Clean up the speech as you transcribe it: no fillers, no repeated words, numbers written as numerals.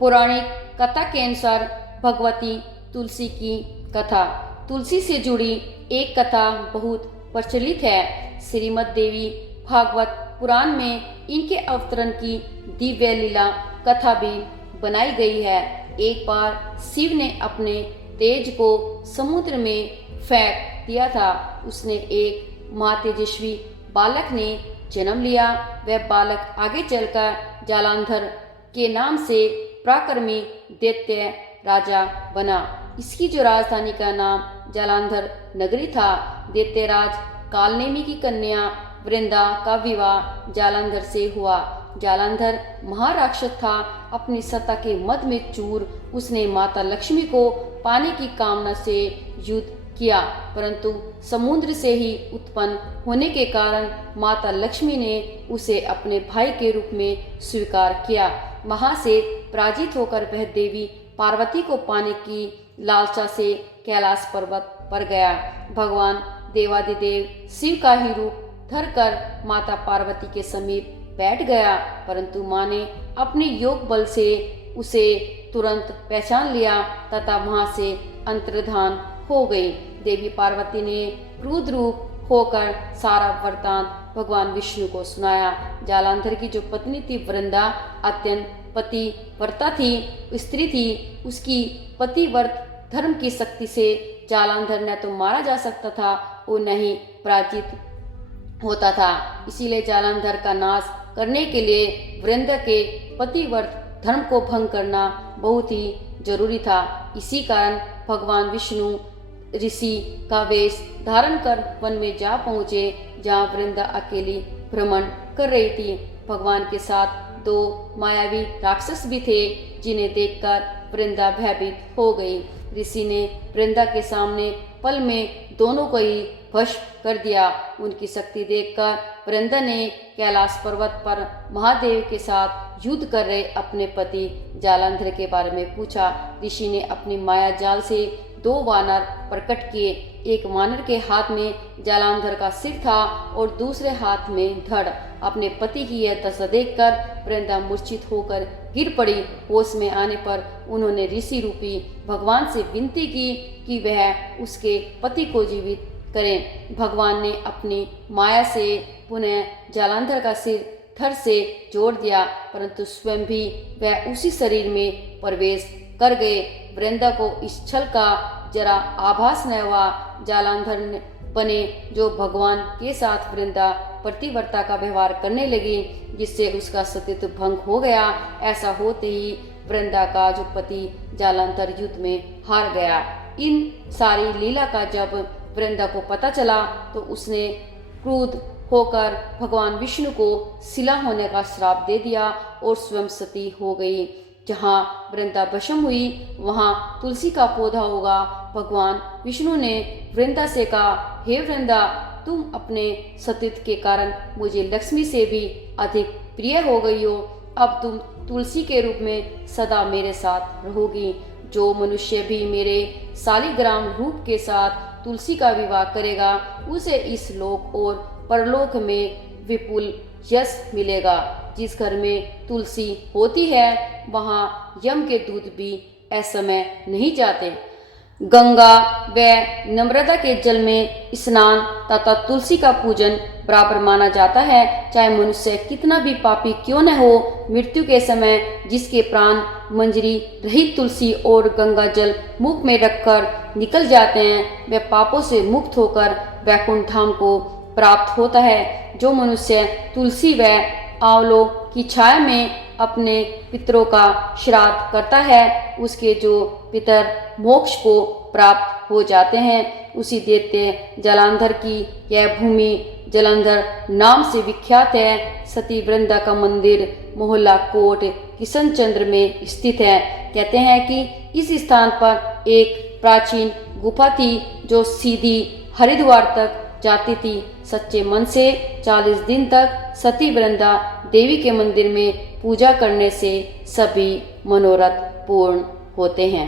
पौराणिक कथा के अनुसार भगवती तुलसी की कथा। तुलसी से जुड़ी एक कथा बहुत प्रचलित है। श्रीमद् देवी भागवत पुराण में इनके अवतरण की दिव्य लीला कथा भी बनाई गई है। एक बार शिव ने अपने तेज को समुद्र में फेंक दिया था। उसने एक महातेजस्वी बालक ने जन्म लिया। वह बालक आगे चलकर जालंधर के नाम से पराक्रमी दैत्य राजा बना। इसकी जो राजधानी का नाम जालंधर नगरी था। दैत्यराज कालनेमी की कन्या वृंदा का विवाह जालंधर से हुआ। जालंधर महाराक्षस था। अपनी सत्ता के मद में चूर उसने माता लक्ष्मी को पाने की कामना से युद्ध किया, परंतु समुद्र से ही उत्पन्न होने के कारण माता लक्ष्मी ने उसे अपने भाई के रूप में स्वीकार किया। वहां से पराजित होकर वह देवी पार्वती को पाने की लालसा से कैलाश पर्वत पर गया। भगवान देवादिदेव शिव का ही रूप धरकर माता पार्वती के समीप बैठ गया, परंतु माँ ने अपने योग बल से उसे तुरंत पहचान लिया तथा वहां से अंतर्धान हो गई। देवी पार्वती ने क्रोध रूप होकर सारा वृत्तांत भगवान विष्णु को सुनाया। जालंधर की जो पत्नी थी वृंदा अत्यंत पतिव्रता थी, स्त्री थी। उसकी पतिव्रत धर्म की शक्ति से जालंधर न तो मारा जा सकता था और न ही पराजित होता था। इसीलिए जालंधर का नाश करने के लिए वृंदा के पतिव्रत धर्म को भंग करना बहुत ही जरूरी था। इसी कारण भगवान विष्णु ऋषि का वेश धारण कर वन में जा पहुँचे, जहाँ वृंदा अकेली भ्रमण कर रही थी। भगवान के साथ दो मायावी राक्षस भी थे, जिन्हें देखकर वृंदा भयभीत हो गई। ऋषि ने वृंदा के सामने पल में दोनों को ही भस्म कर दिया। उनकी शक्ति देखकर वृंदा ने कैलाश पर्वत पर महादेव के साथ युद्ध कर रहे अपने पति जालंधर के बारे में पूछा। ऋषि ने अपनी माया जाल से दो वानर प्रकट किए। एक वानर के हाथ में जालंधर का सिर था और दूसरे हाथ में धड़। अपने पति की यह दशा देखकर वृंदा मूर्छित होकर गिर पड़ी। होश में आने पर उन्होंने ऋषि रूपी भगवान से विनती की कि वह उसके पति को जीवित करें। भगवान ने अपनी माया से पुनः जालंधर का सिर धड़ से जोड़ दिया, परंतु स्वयं भी वह उसी शरीर में प्रवेश कर गए। वृंदा को इस छल का जरा आभास न हुआ। जालंधर बने जो भगवान के साथ वृंदा पतिव्रता का व्यवहार करने लगी, जिससे उसका सतीत्व भंग हो गया। ऐसा होते ही वृंदा का जो पति जालंधर युद्ध में हार गया। इन सारी लीला का जब वृंदा को पता चला तो उसने क्रुद्ध होकर भगवान विष्णु को शिला होने का श्राप दे दिया और स्वयं सती हो गई। जहाँ वृंदा भस्म हुई वहाँ तुलसी का पौधा होगा। भगवान विष्णु ने वृंदा से कहा, हे वृंदा, तुम अपने सतीत्व के कारण मुझे लक्ष्मी से भी अधिक प्रिय हो गई हो। अब तुम तुलसी के रूप में सदा मेरे साथ रहोगी। जो मनुष्य भी मेरे शालिग्राम रूप के साथ तुलसी का विवाह करेगा, उसे इस लोक और परलोक में विपुल यश मिलेगा। जिस घर में तुलसी होती है वहाँ यम के दूत भी असमय नहीं जाते। गंगा व नर्मदा के जल में स्नान तथा तुलसी का पूजन बराबर माना जाता है। चाहे मनुष्य कितना भी पापी क्यों न हो, मृत्यु के समय जिसके प्राण मंजरी रहित तुलसी और गंगा जल मुख में रखकर निकल जाते हैं, वह पापों से मुक्त होकर वैकुंठ धाम को प्राप्त होता है। जो मनुष्य तुलसी व आंवलों की छाया में अपने पितरों का श्राद्ध करता है, उसके जो पितर मोक्ष को प्राप्त हो जाते हैं। उसी दैत्य जालंधर की यह भूमि जालंधर नाम से विख्यात है। सती वृंदा का मंदिर मोहल्ला कोट किशनचंद्र में स्थित है। कहते हैं कि इस स्थान पर एक प्राचीन गुफा थी जो सीधी हरिद्वार तक जाती थी। सच्चे मन से 40 दिन तक सती वृंदा देवी के मंदिर में पूजा करने से सभी मनोरथ पूर्ण होते हैं।